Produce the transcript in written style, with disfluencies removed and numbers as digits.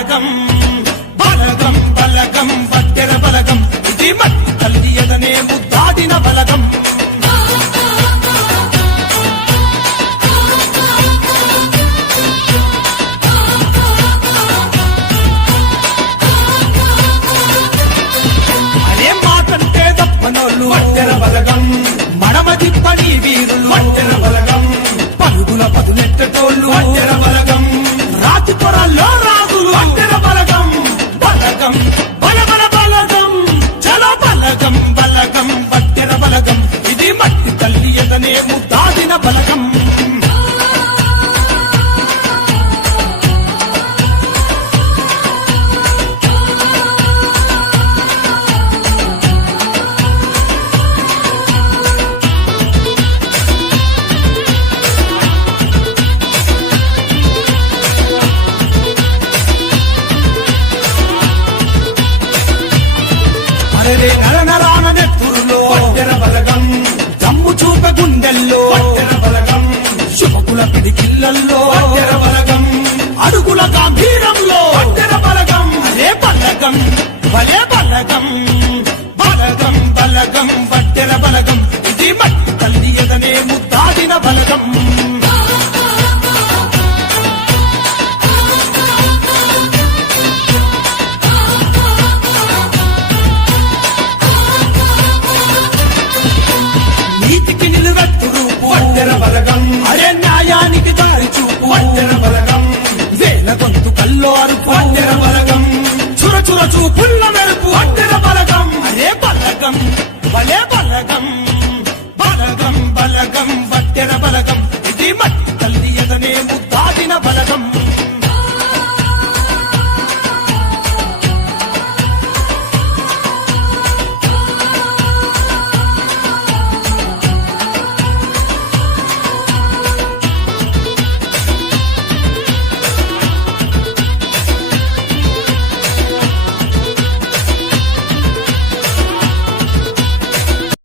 బలగం బలగం వట్టెర బలగం ఇది మట్టి తల్లి ఎదనే ముద్దాడిన బలగం అరే మాటంటే తప్పనోళ్ళు వట్టెర బలగం మడమది పని వీరులు వట్టెర బలగం పలుగుల పదునెట్టటోళ్ళు వట్టెర బలగం రాతి పొరల్లో రాజులు వట్టెర బలగం బలగం బలబల బలగం చల బలగం బలగం వట్టెర బలగం ఇది మట్టి తల్లి ఎదనే ముద్దాడిన బలగం నరనరాన నెత్తురులో వట్టెర బలగం జమ్ము చూప గుండెల్లో వట్టెర బలగం శుభకుల పిడికిళ్ళల్లో వట్టెర